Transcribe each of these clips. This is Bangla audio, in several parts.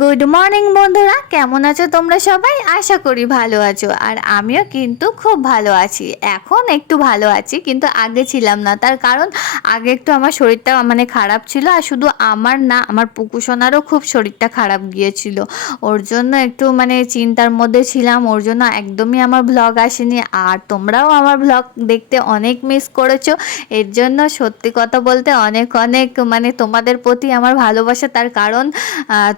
গুড মর্নিং বন্ধুরা। কেমন আছো তোমরা সবাই? আশা করি ভালো আছো। আর আমিও কিন্তু খুব ভালো আছি। এখন একটু ভালো আছি, কিন্তু আগে ছিলাম না। তার কারণ, আগে একটু আমার শরীরটা মানে খারাপ ছিল, আর শুধু আমার না, আমার পুকুসোনারও খুব শরীরটা খারাপ গিয়েছিল। ওর জন্য একটু মানে চিন্তার মধ্যে ছিলাম। ওর জন্য একদমই আমার ব্লগ আসেনি। আর তোমরাও আমার ব্লগ দেখতে অনেক মিস করেছ। এর জন্য সত্যি কথা বলতে অনেক অনেক মানে তোমাদের প্রতি আমার ভালোবাসা। তার কারণ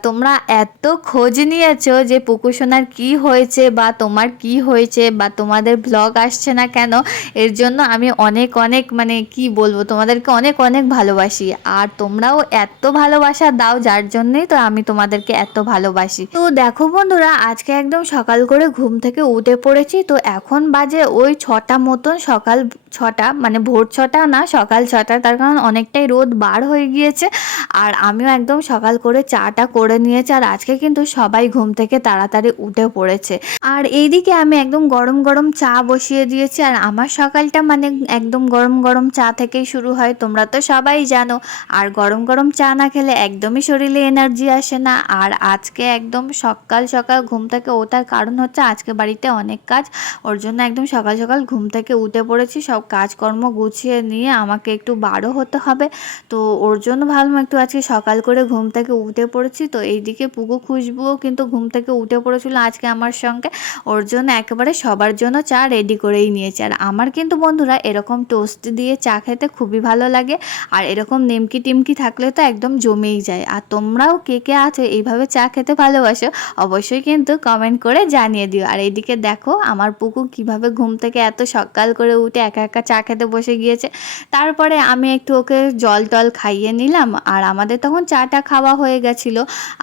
তোমরা এত খোঁজ নিয়েছো যে পুকুসোনার কি হয়েছে বা তোমার কি হয়েছে বা তোমাদের ব্লগ আসছে না কেন? এর জন্য আমি অনেক অনেক মানে কি বলব, তোমাদেরকে অনেক অনেক ভালোবাসি। আর তোমরাও এত ভালোবাসা দাও, যার জন্যই তো আমি তোমাদেরকে এত ভালোবাসি। তো দেখো বন্ধুরা, আজকে একদম সকাল করে ঘুম থেকে উঠে পড়েছি। তো এখন বাজে ওই ছটা মতন, সকাল ছটা মানে ভোর ছটা না, সকাল ছটা, তার কারণ অনেকটাই রোদ বার হয়ে গিয়েছে। আর আমিও একদম সকাল করে চাটা করে নিয়েছি। আর আজকে কিন্তু সবাই ঘুম থেকে তাড়াতাড়ি উঠে পড়েছে। আর এইদিকে আমি একদম গরম গরম চা বসিয়ে দিয়েছি আর আমার সকালটা মানে একদম গরম গরম চা থেকেই শুরু হয়, তোমরা তো সবাই জানো। আর গরম গরম চা না খেলে একদমই শরীরে এনার্জি আসে না। আর আজকে একদম সকাল সকাল ঘুম থেকে ওঠার কারণ হচ্ছে আজকে বাড়িতে অনেক কাজ, ওর জন্য একদম সকাল সকাল ঘুম থেকে উঠে পড়েছি। সব কাজকর্ম গুছিয়ে নিয়ে আমাকে একটু বারো হতে হবে। তো ওর জন্য ভাবলাম একটু আজকে সকাল করে ঘুম থেকে উঠে পড়েছি। তো এইদিকে পুকু খুশবুও কিন্তু ঘুম থেকে উঠে পড়েছিল আজকে আমার সঙ্গে। ওর জন্য একেবারে সবার জন্য চা রেডি করেই নিয়েছে। আর আমার কিন্তু বন্ধুরা এরকম টোস্ট দিয়ে চা খেতে খুবই ভালো লাগে। আর এরকম নিমকি টিমকি থাকলে তো একদম জমেই যায়। আর তোমরাও কে কে আছো, এইভাবে চা খেতে ভালোবাসো, অবশ্যই কিন্তু কমেন্ট করে জানিয়ে দিও। আর এইদিকে দেখো, আমার পুকু কীভাবে ঘুম থেকে এত সকাল করে উঠে একা একা চা খেতে বসে গিয়েছে। তারপরে আমি একটু ওকে জল টল খাইয়ে নিলাম। আর আমাদের তখন চাটা খাওয়া হয়ে গেছিল।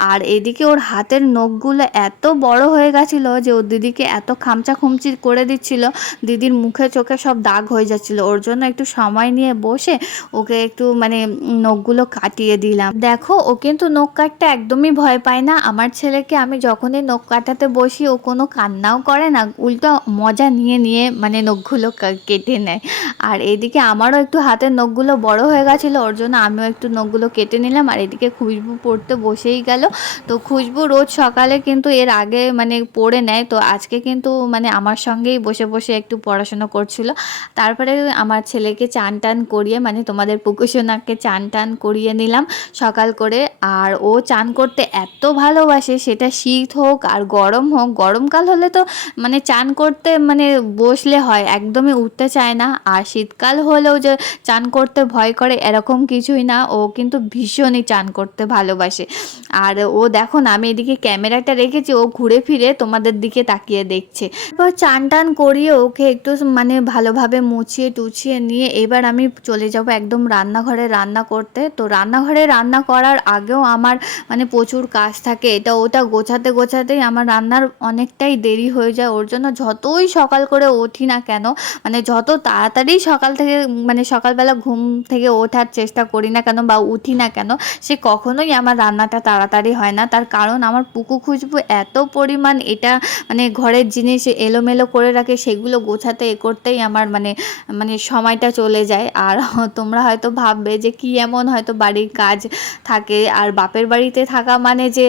আর এদিকে ওর হাতের নখগুলো এত বড় হয়ে গেছিল যে ওর দিদিকে এত খামচা খুমচি করে দিচ্ছিল, দিদির মুখে চোখে সব দাগ হয়ে যাচ্ছিল। ওর জন্য একটু সময় নিয়ে বসে ওকে একটু মানে নখগুলো কাটিয়ে দিলাম। দেখো, ও কিন্তু নখ কাটতে একদমই ভয় পায় না। আমার ছেলেকে আমি যখনই নখ কাটাতে বসি, ও কোনো কান্নাও করে না। উল্টো মজা নিয়ে নিয়ে মানে নখগুলো কেটে নেয়। আর এদিকে আমারও একটু হাতের নখগুলো বড় হয়ে গেছিল, ওর জন্য আমিও একটু নখগুলো কেটে নিলাম। আর এদিকে খুশবু পড়তে বসেই গেল। তো খুশবু রোজ সকালে কিন্তু এর আগে মানে পড়ে নেয়। তো আজকে কিন্তু মানে আমার সঙ্গেই বসে বসে একটু পড়াশোনা করছিল। তারপরে আমার ছেলেকে চান টান করিয়ে মানে তোমাদের পুকুসোনাকে চান টান করিয়ে নিলাম সকাল করে। আর ও চান করতে এত ভালোবাসে, সেটা শীত হোক আর গরম হোক, গরমকাল হলে তো মানে চান করতে মানে বসলে হয়, একদমই উঠতে চায় না। আর শীতকাল হলেও যে চান করতে ভয় করে এরকম কিছুই না, ও কিন্তু ভীষণই চান করতে ভালোবাসে। আর ও দেখো না, আমি এদিকে ক্যামেরাটা রেখেছি, ও ঘুরে ফিরে তোমাদের দিকে তাকিয়ে দেখছে। এবার চান টান করিয়ে ওকে একটু মানে ভালোভাবে মুছিয়ে টুছিয়ে নিয়ে এবার আমি চলে যাব একদম রান্নাঘরে রান্না করতে। তো রান্নাঘরে রান্না করার আগেও আমার মানে প্রচুর কাজ থাকে, এটা ওটা গোছাতে গোছাতেই আমার রান্নার অনেকটাই দেরি হয়ে যায়। ওর জন্য যতই সকাল করে উঠি না কেন মানে যত তাড়াতাড়ি সকাল থেকে মানে সকালবেলা ঘুম থেকে ওঠার চেষ্টা করি না কেন বা উঠি না কেন, সে কখনোই আমার রান্নাটা তাড়াতাড়ি হয় না। তার কারণ আমার পুকু খুশবু এত পরিমাণ এটা মানে ঘরের জিনিস এলোমেলো করে রাখে, সেগুলো গোছাতে এ করতেই আমার মানে মানে সময়টা চলে যায়। আর তোমরা হয়তো ভাববে যে কি এমন হয়তো বাড়ির কাজ থাকে। আর বাপের বাড়িতে থাকা মানে যে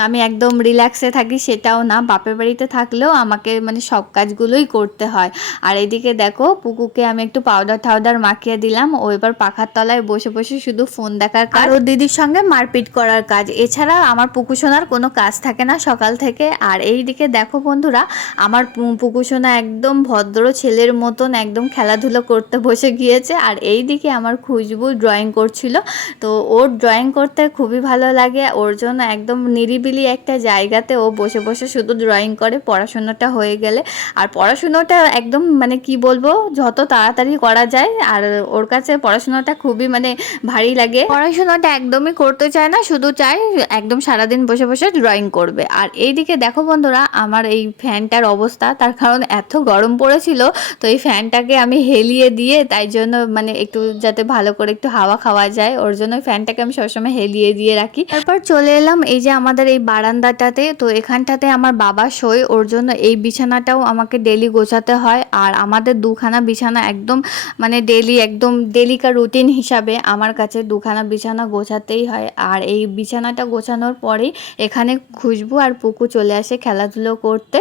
আমি একদম রিল্যাক্সে থাকি সেটাও না। বাপের বাড়িতে থাকলেও আমাকে মানে সব কাজগুলোই করতে হয়। আর এদিকে দেখো, পুকুকে আমি একটু পাউডার টাউডার মাখিয়ে দিলাম। ও এবার পাখার তলায় বসে বসে শুধু ফোন দেখার কাজ। ওর দিদির সঙ্গে মারপিট করার কাজ। এছাড়া আমার পুকু সোনার কোনো কাজ থাকে না সকাল থেকে। আর এই দিকে দেখো বন্ধুরা, আমার পু- পুকু সোনা একদম ভদ্র ছেলের মতন একদম খেলাধুলো করতে বসে গিয়েছে। আর এই দিকে আমার খুশবু ড্রয়িং করছিল। তো ওর ড্রয়িং করতে খুবই ভালো লাগে। ওর জন্য একদম নিরিবিলি একটা জায়গাতে ও বসে বসে শুধু ড্রয়িং করে। পড়াশোনাটা হয়ে গেলে। আর পড়াশুনোটা একদম মানে কি বলব, যত তাড়াতাড়ি করা যায়। আর ওর কাছে পড়াশোনাটা খুবই মানে ভারী লাগে। পড়াশোনাটা একদমই করতে চায় না, শুধু চায় একদম সারাদিন বসে বসে ড্রয়িং করবে। আর এইদিকে দেখো বন্ধুরা, আমার এই ফ্যানটার অবস্থা, তার কারণ এত গরম পড়েছিল, তো এই ফ্যানটাকে আমি হেলিয়ে দিয়ে, তাই জন্য মানে একটু যাতে ভালো করে একটু হাওয়া খাওয়া যায়, ওর জন্য ফ্যানটাকে আমি সবসময় হেলিয়ে দিয়ে রাখি। তারপর চলে এলাম এই যে আমাদের এই বারান্দাটাতে, তো এখানটাতে আমার বাবা শোয়, ওর জন্য এই বিছানাটাও আমাকে ডেলি গোছাতে হয়। আর আমাদের দুখানা বিছানা একদম মানে ডেলি একদম ডেলিকার রুটিন হিসাবে আমার কাছে দুখানা বিছানা গোছাতেই হয়। আর এই বিছানাটা গোছানোর পর পরেই এখানে খুশবু আর পুকু চলে আসে খেলাধুলো করতে।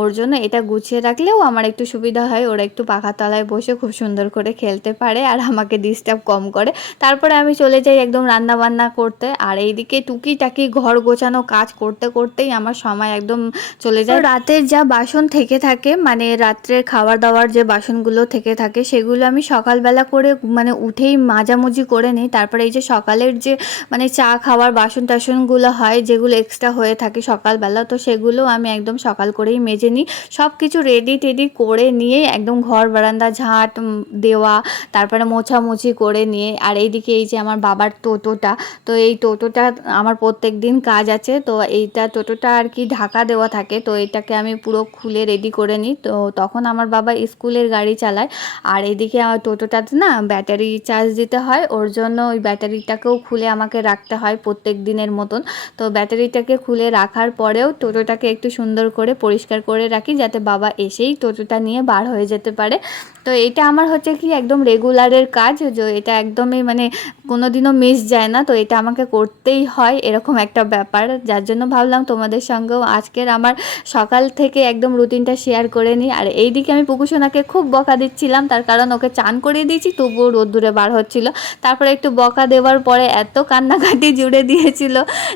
ওর জন্য এটা গুছিয়ে রাখলেও আমার একটু সুবিধা হয়। ওরা একটু পাখা তলায় বসে খুব সুন্দর করে খেলতে পারে আর আমাকে ডিস্টার্ব কম করে। তারপরে আমি চলে যাই একদম রান্না বান্না করতে। আর এইদিকে টুকিটাকি ঘর গোছানো কাজ করতে করতেই আমার সময় একদম চলে যায়। রাতের যা বাসন থেকে থাকে মানে রাত্রের খাবার দাবার যে বাসনগুলো থেকে থাকে, সেগুলো আমি সকালবেলা করে মানে উঠেই মাজামুজি করে নিই। তারপরে এই যে সকালের যে মানে চা খাওয়ার বাসন টাসনগুলো হয় যেগুলো এক্সট্রা হয়ে থাকে সকালবেলা, তো সেগুলো আমি একদম সকাল করেই মেজে নিই। সব কিছু রেডি টেডি করে নিয়ে একদম ঘর বারান্দা, ঝাঁট দেওয়া, তারপরে মোছামুছি করে নিয়ে, আর এইদিকে এই যে আমার বাবার টোটোটা, তো এই টোটোটা আমার প্রত্যেক দিন কাজ আছে, তো এইটা টোটোটা আর কি ঢাকা দেওয়া থাকে, তো এটাকে আমি পুরো খুলে রেডি করে নিই, তো তখন আমার বাবা স্কুলের গাড়ি চালায়, আর এদিকে আমার টোটোটাতে না ব্যাটারি চার্জ দিতে হয়, ওর জন্য ওই ব্যাটারিটাকেও খুলে আমাকে রাখতে হয় প্রত্যেক দিনের মতন, তো ব্যাটারিটাকে খুলে রাখার পরেও টোটোটাকে একটু সুন্দর করে পরিষ্কার করে রাখি, যাতে বাবা এসেই টোটোটা নিয়ে বার হয়ে যেতে পারে। তো এটা আমার হচ্ছে কি একদম রেগুলারের কাজ, যে এটা একদমই মানে কোনো দিনও মিস যায় না, তো এটা আমাকে করতেই হয় এরকম একটা ব্যাপার। যার জন্য ভাবলাম তোমাদের সঙ্গেও আজকের আমার সকাল থেকে একদম রুটিনটা শেয়ার করে নিই। আর এইদিকে আমি পুকুসোনাকে খুব বকা দিচ্ছিলাম, তার কারণ ওকে চান করিয়ে দিয়েছি, তবুও রোদ্দুরে বার হচ্ছিল। তারপরে একটু বকা দেওয়ার পরে এত কান্নাকাটি জুড়ে দিয়েছিল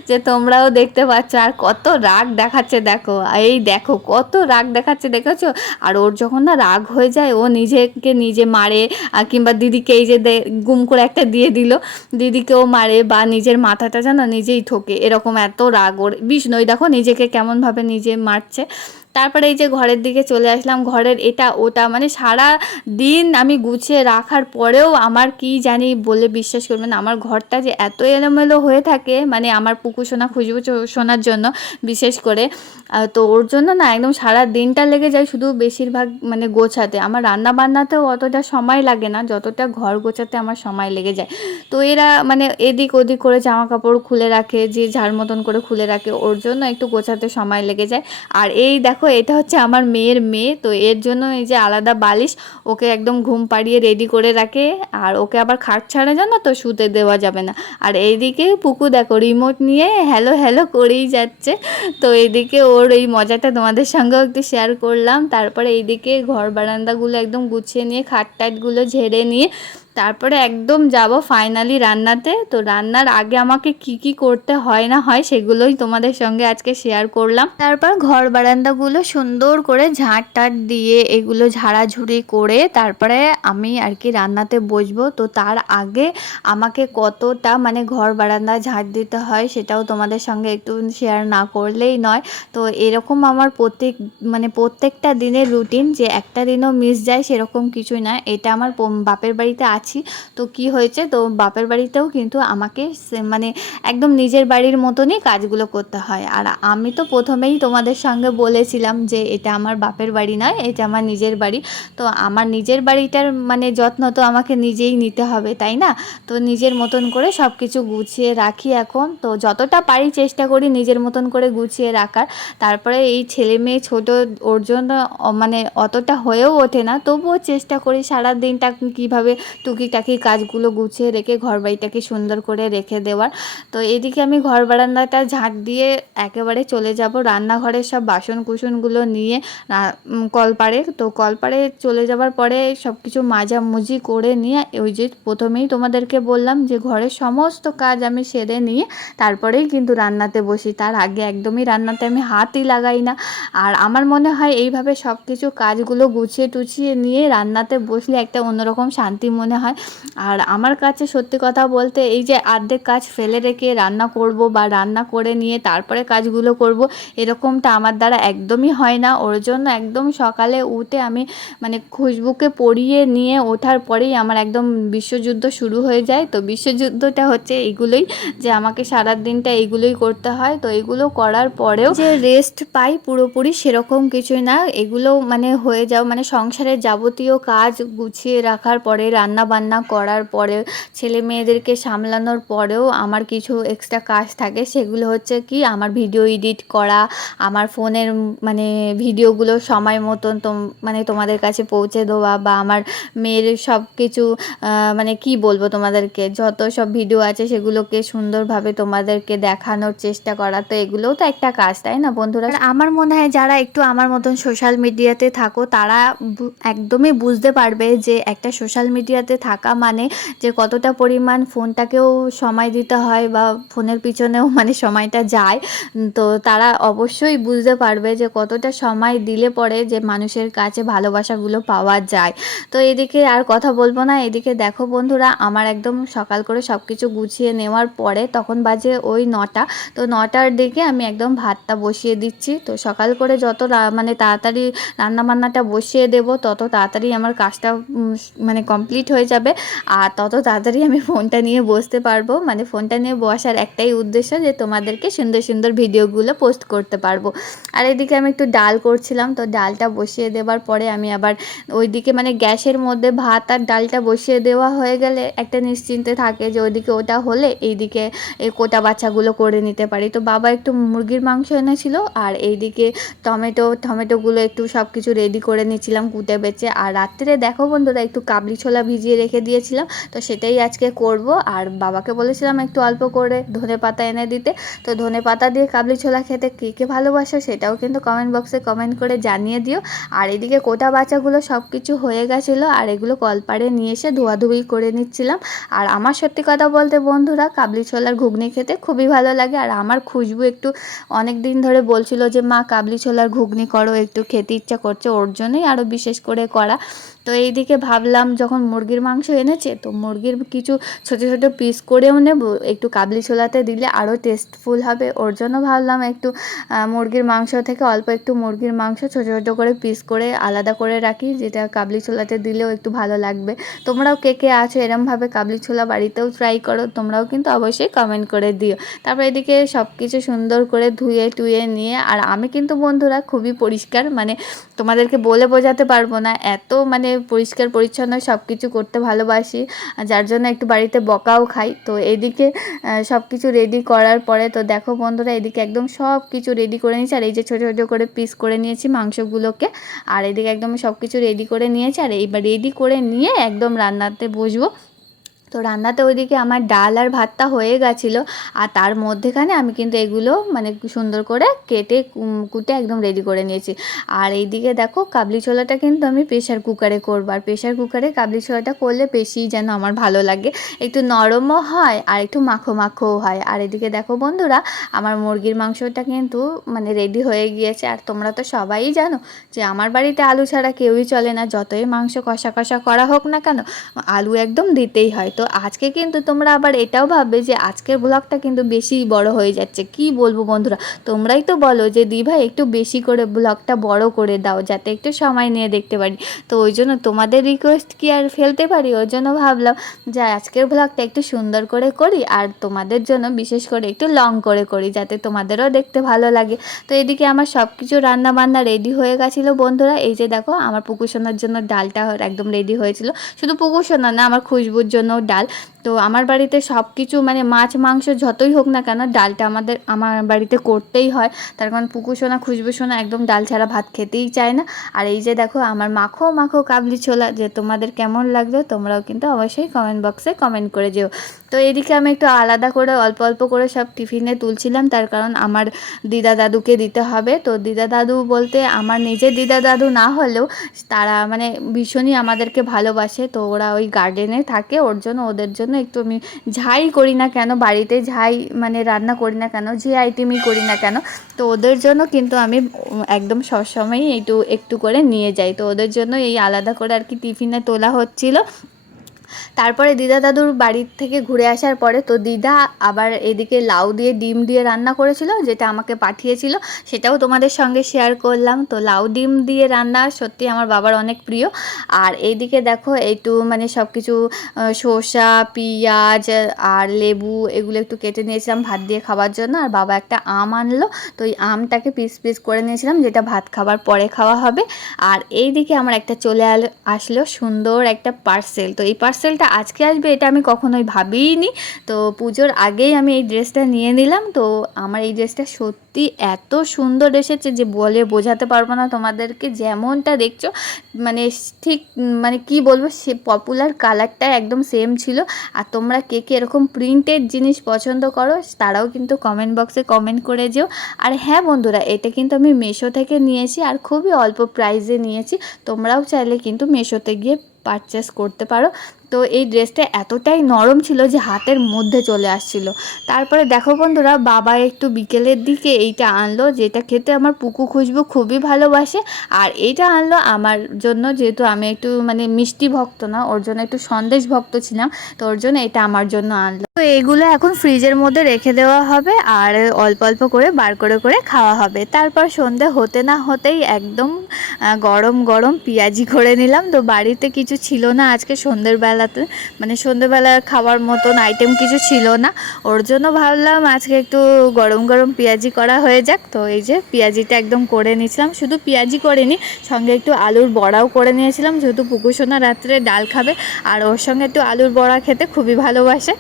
যে তোমরাও দেখতে পাচ্ছ, আর কত রাগ দেখাচ্ছে দেখো। এই দেখো, কত রাগ দেখাচ্ছে, দেখেছ? আর ওর যখন না রাগ হয়ে যায়, ও নিজেকে নিজে মারে কিংবা দিদিকে এই যে গুম করে একটা দিয়ে দিল, দিদিকেও মারে বা নিজের মাথাটা যেন নিজেই ঠোকে, এরকম এত রাগ ওর। বিষ্ণু দেখো নিজেকে কেমনভাবে নিজে মারছে। তারপরে এই যে ঘরের দিকে চলে আসলাম। ঘরের এটা, ওটা মানে সারা দিন আমি গুছিয়ে রাখার পরেও আমার কি জানি বলে বিশ্বাস করবেন আমার ঘরটা যে এত এলোমেলো হয়ে থাকে মানে আমার পুকু সোনা খুশবু চো- শোনার জন্য বিশেষ করে তো ওর জন্য না একদম সারা দিনটা লেগে যায় শুধু বেশিরভাগ মানে গোছাতে। আমার রান্না বান্নাতেও অতটা সময় লাগে না, যতটা ঘর গোছাতে আমার সময় লেগে যায়। তো এরা মানে এদিক ওদিক করে জামা কাপড় খুলে রাখে, যে ঝাড় মতন করে খুলে রাখে, ওর জন্য একটু গোছাতে সময় লেগে যায়। আর এই দেখো এটা হচ্ছে আমার মেয়ের মেয়ে, তো এর জন্য এই যে আলাদা বালিশ ওকে একদম ঘুম পাড়িয়ে রেডি করে রাখে। আর ওকে আবার খাট ছাড়া জানো তো, শুতে দেওয়া যাবে না। আর এইদিকে পুকু দেখো রিমোট নিয়ে হ্যালো হ্যালো করেই যাচ্ছে। তো এইদিকে ওর এই মজাটা তোমাদের সঙ্গেও একটু শেয়ার করলাম। তারপরে এইদিকে ঘর বারান্দাগুলো একদম গুছিয়ে নিয়ে খাট টাটগুলো ঝেড়ে নিয়ে তারপরে একদম যাব ফাইনালি রান্নাতে। তো রান্নার আগে আমাকে কি কি করতে হয় না হয় সেগুলোই তোমাদের সঙ্গে আজকে শেয়ার করলাম। তারপর ঘর বারান্দাগুলো সুন্দর করে ঝাঁট টাট দিয়ে এগুলো ঝাড়াঝুড়ি করে তারপরে আমি আর কি রান্নাতে বসবো। তো তার আগে আমাকে কতটা মানে ঘর বারান্দা ঝাঁট দিতে হয় সেটাও তোমাদের সঙ্গে একটু শেয়ার না করলেই নয়। তো এরকম আমার প্রত্যেক মানে প্রত্যেকটা দিনের রুটিন যে একটা দিনও মিস যায় সেরকম কিছুই না এটা আমার বাপের বাড়িতে আছি তো কি হয়েছে? তো বাপের বাড়িতেও কিন্তু আমাকে মানে একদম নিজের বাড়ির মতনই কাজগুলো করতে হয়। আর আমি তো প্রথমেই তোমাদের সঙ্গে বলেছিলাম যে এটা আমার বাপের বাড়ি নয়, এটা আমার নিজের বাড়ি। তো আমার নিজের বাড়িটার মানে যত্ন তো আমাকে নিজেই নিতে হবে, তাই না? তো নিজের মতন করে সব কিছু গুছিয়ে রাখি এখন। তো যতটা পারি চেষ্টা করি নিজের মতন করে গুছিয়ে রাখার। তারপরে এই ছেলে মেয়ে ছোটো, ওর জন্য মানে অতটা হয়েও ওঠে না। তবুও চেষ্টা করি সারা দিনটা কীভাবে টুকিটাকি কাজগুলো গুছিয়ে রেখে ঘর বাড়িটাকে সুন্দর করে রেখে দেওয়ার। তো এদিকে আমি ঘর বারান্দাটা ঝাঁট দিয়ে একেবারে চলে যাব। রান্নাঘরের সব বাসন কুসনগুলো নিয়ে কলপাড়ে। তো কলপাড়ে চলে যাবার পরে সব কিছু মাজামুজি করে নিয়ে, ওই যে প্রথমেই তোমাদেরকে বললাম যে ঘরের সমস্ত কাজ আমি সেরে নিয়ে তারপরেই কিন্তু রান্নাতে বসি। তার আগে একদমই রান্নাতে আমি হাতই লাগাই না। আর আমার মনে হয় এইভাবে সব কিছু কাজগুলো গুছিয়ে টুছিয়ে নিয়ে রান্নাতে বসলে একটা অন্যরকম শান্তি মনে হয়। আর আমার কাছে সত্যি কথা বলতে এই যে আর্ধেক কাজ ফেলে রেখে রান্না করব বা রান্না করে নিয়ে তারপরে কাজগুলো করব, এরকমটা আমার দ্বারা একদমই হয় না। ওর জন্য একদম সকালে উঠে আমি মানে খুশবুকে পড়িয়ে নিয়ে ওঠার পরেই আমার একদম বিশ্বযুদ্ধ শুরু হয়ে যায়। তো বিশ্বযুদ্ধটা হচ্ছে এইগুলোই যে আমাকে সারা দিনটা এইগুলোই করতে হয়। তো এগুলো করার পরেও যে রেস্ট পাই পুরোপুরি সেরকম কিছুই না। এগুলো মানে হয়ে যাও মানে সংসারের যাবতীয় কাজ গুছিয়ে রাখার পরে রান্না বান্না করার পরে ছেলে মেয়েদেরকে সামলানোর পরেও আমার কিছু এক্সট্রা কাজ থাকে। সেগুলো হচ্ছে কি, আমার ভিডিও এডিট করা, আমার ফোনের মানে ভিডিওগুলো সময় মতন মানে তোমাদের কাছে পৌঁছে দেওয়া বা আমার মেয়ের সব কিছু মানে কি বলব তোমাদেরকে, যত সব ভিডিও আছে সেগুলোকে সুন্দরভাবে তোমাদেরকে দেখানোর চেষ্টা করা। তো এগুলোও তো একটা কাজ, তাই না বন্ধুরা? আমার মনে হয় যারা একটু আমার মতন সোশ্যাল মিডিয়াতে থাকো, তারা একদমই বুঝতে পারবে যে একটা সোশ্যাল মিডিয়াতে থাকা মানে যে কতটা পরিমাণ ফোনটাকেও সময় দিতে হয় বা ফোনের পিছনেও মানে সময়টা যায় তো তারা অবশ্যই বুঝতে পারবে যে কতটা সময় দিলে পরে যে মানুষের কাছে ভালোবাসাগুলো পাওয়া যায়। তো এদিকে আর কথা বলব না, এদিকে দেখো বন্ধুরা, আমার একদম সকাল করে সব কিছু গুছিয়ে নেওয়ার পরে তখন বাজে ওই নটা, তো নটার দিকে আমি একদম ভাতটা বসিয়ে দিচ্ছি। তো সকাল করে যত মানে তাড়াতাড়ি রান্নাবান্নাটা বসিয়ে দেব, তত তাড়াতাড়ি আমার কাজটা মানে কমপ্লিট হয়ে যাবে। আর তত তাড়াতাড়ি আমি ফোনটা নিয়ে বসতে পারব। মানে ফোনটা নিয়ে বসার একটাই উদ্দেশ্য যে তোমাদেরকে সুন্দর সুন্দর ভিডিওগুলো পোস্ট করতে পারব। আর এদিকে আমি একটু ডাল করছিলাম, তো ডালটা বসিয়ে দেওয়ার পরে আমি আবার ওইদিকে মানে গ্যাসের মধ্যে ভাত আর ডালটা বসিয়ে দেওয়া হয়ে গেলে একটা নিশ্চিন্তে থাকে যে ওইদিকে ওটা হলে এইদিকে এই কোটা বাচ্চাগুলো করে নিতে পারি। তো বাবা একটু মুরগির মাংস এনেছিল আর এইদিকে টমেটো, টমেটোগুলো একটু সব কিছু রেডি করে নিয়েছিলাম কুটে বেচে। আর রাত্রে দেখো বন্ধুরা একটু কাবলি ছোলা ভিজিয়ে রেখে দিয়েছিলাম। তো সেটাই আজকে করব। আর বাবাকে বলেছিলাম একটু অল্প করে ধনে পাতা এনে দিতে। তো ধনে পাতা দিয়ে কাবলি ছোলা খেতে কে কে ভালোবাসো সেটাও কিন্তু কমেন্ট বক্সে কমেন্ট করে জানিয়ে দিও। আর এদিকে কোটা বাচ্চাগুলো সব কিছু হয়ে গেছিল আর এগুলো কলপাড়ে নিয়ে এসে ধোয়াধুয়ি করে নিচ্ছিলাম। আর আমার সত্যি কথা বলতে বন্ধুরা, কাবলি ছোলার ঘুগনি খেতে খুবই ভালো লাগে। আর আমার খুশবু একটু অনেক দিন ধরে বলছিল যে, মা, কাবলি ছোলার ঘুগনি করো, একটু খেতে ইচ্ছা করছে, ওর জন্যই আরও বিশেষ করে করা। তো এইদিকে ভাবলাম, যখন মুরগির মাংস এনেছে, তো মুরগির কিছু ছোটো ছোটো পিস করেও নেব, একটু কাবলি ছোলাতে দিলে আরও টেস্টফুল হবে। ওর জন্য ভাবলাম একটু মুরগির মাংস থেকে অল্প একটু মুরগির মাংস ছোটো ছোটো করে পিস করে আলাদা করে রাখি, যেটা কাবলি ছোলাতে দিলেও একটু ভালো লাগবে। তোমরাও কে কে আছো এরমভাবে কাবলি ছোলা বাড়িতেও ট্রাই করো, তোমরাও কিন্তু অবশ্যই কমেন্ট করে দিও। তারপর এদিকে সব কিছু সুন্দর করে ধুয়ে টুয়ে নিয়ে, আর আমি কিন্তু বন্ধুরা খুবই পরিষ্কার মানে তোমাদেরকে বলে বোঝাতে পারব না, এত মানে পরিষ্কার পরিচ্ছন্ন সব কিছু করতে ভালোবাসি, যার জন্য একটু বাড়িতে বকাও খাই। তো এদিকে সব কিছু রেডি করার পরে তো দেখো বন্ধুরা, এদিকে একদম সব কিছু রেডি করে নিয়েছি। আর এই যে ছোটো ছোটো করে পিস করে নিয়েছি মাংসগুলোকে। আর এদিকে একদম সব কিছু রেডি করে নিয়েছি। আর এইবার রেডি করে নিয়ে একদম রান্নাতে বসবো। তো রান্নাতে ওইদিকে আমার ডাল আর ভাতটা হয়ে গেছিল, আর তার মধ্যেখানে আমি কিন্তু এগুলো মানে সুন্দর করে কেটে কুটে একদম রেডি করে নিয়েছি। আর এইদিকে দেখো কাবলি ছোলাটা কিন্তু আমি প্রেশার কুকারে করব, আর প্রেশার কুকারে কাবলি ছোলাটা করলে বেশি যেন আমার ভালো লাগে। একটু নরমও হয় আর একটু মাখো মাখোও হয়। আর এদিকে দেখো বন্ধুরা, আমার মুরগির মাংসটা কিন্তু মানে রেডি হয়ে গিয়েছে। আর তোমরা তো সবাই জানো যে আমার বাড়িতে আলু ছাড়া কেউই চলে না। যতই মাংস কষা কষা করা হোক না কেন, আলু একদম দিতেই হয়। তো আজকে কিন্তু তোমরা আবার এটাও ভাববে যে আজকের ব্লগটা কিন্তু বেশি বড় হয়ে যাচ্ছে। কি বলব বন্ধুরা? তোমরাই তো বলো যে দি ভাই একটু বেশি করে ব্লগটা বড় করে দাও, যাতে একটু সময় নিয়ে দেখতে পারি। তো ওই জন্য তোমাদের রিকোয়েস্ট কি আর ফেলতে পারি? ওই জন্য ভাবলাম যে আজকের ব্লগটা একটু সুন্দর করে করি আর তোমাদের জন্য বিশেষ করে একটু লং করে করি, যাতে তোমাদেরও দেখতে ভালো লাগে। তো এদিকে আমার সব কিছু রান্না বান্না রেডি হয়ে গেছিল বন্ধুরা। এই যে দেখো, আমার পুকুর জন্য ডালটা একদম রেডি হয়েছিল। শুধু পুকুর না, আমার খুশবুর জন্য ডাল তো আমার বাড়িতে সব কিছু মানে মাছ, মাংস যতই হোক না কেন ডালটা আমাদের, আমার বাড়িতে করতেই হয়। তার কারণ পুকুর সোনা খুশবু সোনা একদম ডাল ছাড়া ভাত খেতেই চায় না। আর এই যে দেখো, আমার মাখো মাখো কাবলি ছোলা, যে তোমাদের কেমন লাগল তোমরাও কিন্তু অবশ্যই কমেন্ট বক্সে কমেন্ট করে যেও। তো এদিকে আমি একটু আলাদা করে, অল্প অল্প করে সব টিফিনে তুলছিলাম। তার কারণ আমার দিদা দাদুকে দিতে হবে। তো দিদা দাদু বলতে আমার নিজের দিদা দাদু না হলেও তারা মানে ভীষণই আমাদেরকে ভালোবাসে। তো ওরা ওই গার্ডেনে থাকে, ওর জন্য ওদের জন্য একটু আমি ঝাই করি না কেন, বাড়িতে ঝাই মানে রান্না করি না কেন, যে আইটেমই করি না কেন, তো ওদের জন্য কিন্তু আমি একদম সবসময়ই একটু একটু করে নিয়ে যাই। তো ওদের জন্য এই আলাদা করে আর কি টিফিনে তোলা হচ্ছিল। তারপরে দিদা দাদুর বাড়ির থেকে ঘুরে আসার পরে তো দিদা আবার এদিকে লাউ দিয়ে, ডিম দিয়ে রান্না করেছিল, যেটা আমাকে পাঠিয়েছিল, সেটাও তোমাদের সঙ্গে শেয়ার করলাম। তো লাউ, ডিম দিয়ে রান্না সত্যি আমার বাবার অনেক প্রিয়। আর এইদিকে দেখো একটু মানে সব কিছু শসা, পেঁয়াজ আর লেবু এগুলো একটু কেটে নিয়েছিলাম ভাত দিয়ে খাওয়ার জন্য। আর বাবা একটা আম আনলো, তো ওই আমটাকে পিস পিস করে নিয়েছিলাম, যেটা ভাত খাবার পরে খাওয়া হবে। আর এইদিকে আমার একটা চলে আসলো সুন্দর একটা পার্সেল তো এই পার্সেল পার্সেলটা আজকে আসবে এটা আমি কখনোই ভাবিইনি। তো পুজোর আগেই আমি এই ড্রেসটা নিয়ে নিলাম। তো আমার এই ড্রেসটা সত্যি এত সুন্দর এসেছে যে বলে বোঝাতে পারব না তোমাদেরকে। যেমনটা দেখছ মানে ঠিক মানে কি বলব, সে পপুলার কালারটা একদম সেম ছিল। আর তোমরা কে কে এরকম প্রিন্টেড জিনিস পছন্দ করো, তারাও কিন্তু কমেন্ট বক্সে কমেন্ট করে যেও। আর হ্যাঁ বন্ধুরা, এটা কিন্তু আমি মেশো থেকে নিয়েছি আর খুবই অল্প প্রাইসে নিয়েছি। তোমরাও চাইলে কিন্তু মেশোতে গিয়ে পারচেস করতে পারো। তো এই ড্রেসটা এতটাই নরম ছিল যে হাতের মধ্যে চলে আসছিল। তারপরে দেখো বন্ধুরা, বাবা একটু বিকেলের দিকে এইটা আনলো, যেটা খেতে আমার পুকু খুশবু খুবই ভালোবাসে। আর এইটা আনলো আমার জন্য যেহেতু আমি একটু মানে মিষ্টি ভক্ত না, ওর জন্য একটু সন্দেশ ভক্ত ছিলাম, তো ওর জন্য এটা আমার জন্য আনলো। তো এগুলো এখন ফ্রিজের মধ্যে রেখে দেওয়া হবে আর অল্প অল্প করে বার করে করে খাওয়া হবে। তারপর সন্ধে হতে না হতেই একদম গরম গরম পেঁয়াজি করে নিলাম। তো বাড়িতে কিছু ছিল না আজকে সন্ধ্যের বেলাতে মানে সন্ধ্যেবেলা খাওয়ার মতন আইটেম কিছু ছিল না। ওর জন্য ভাবলাম আজকে একটু গরম গরম পেঁয়াজি করা হয়ে যাক। তো এই যে পেঁয়াজিটা একদম করে নিয়েছিলাম। শুধু পেঁয়াজি করিনি, সঙ্গে একটু আলুর বড়াও করে নিয়েছিলাম। যেহেতু পুকুসোনা রাত্রে ডাল খাবে, আর ওর সঙ্গে একটু আলুর বড়া খেতে খুবই ভালোবাসে।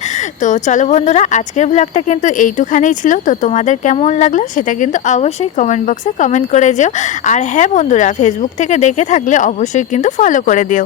তো চলো বন্ধুরা, আজকের ব্লগটা কিন্তু এইটুখানেই ছিল। তো তোমাদের কেমন লাগল সেটা কিন্তু অবশ্যই কমেন্ট বক্সে কমেন্ট করে যেও। আর হ্যাঁ বন্ধুরা ফেসবুক থেকে দেখে থাকলে অবশ্যই কিন্তু ফলো করে দিও।